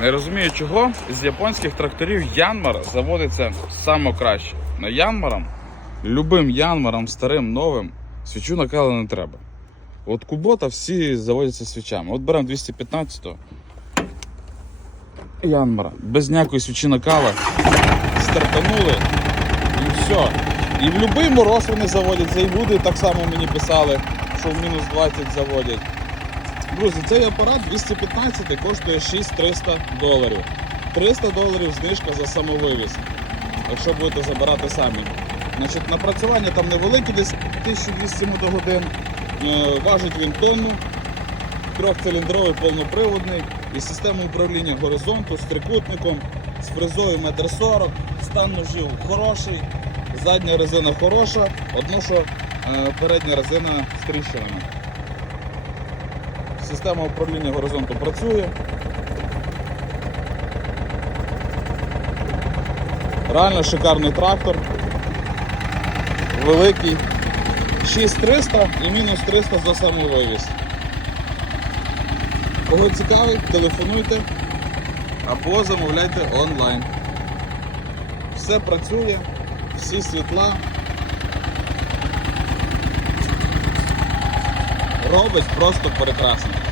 Не розумію чого з японських тракторів Янмар заводиться саме краще. На Янмарам, любим Янмарам, старим, новим, свічу накали не треба. От Кубота всі заводяться свічами. От беремо 215-го. Янмара. Без ніякої свічі накала. Стартанули і все. І в будь-який мороз вони заводяться, і люди так само мені писали, що в мінус 20 заводять. Друзі, цей апарат 215 коштує 6300 доларів. 300 доларів знижка за самовивіз, якщо будете забирати самі. Значить, напрацювання там невелике, десь 1200 мотогодин. Е, Важить він тонну, трьохциліндровий повноприводний і система управління горизонту з трикутником, з фрезою 1,40 м, стан ножів хороший, задня резина хороша, одно що е, передня резина з тріщинами. Система управління горизонту працює. Реально шикарний трактор. Великий. 6300 і мінус 300 за самий вивіз. Кого цікавить, телефонуйте або замовляйте онлайн. Все працює, всі світла. Робить просто прекрасно.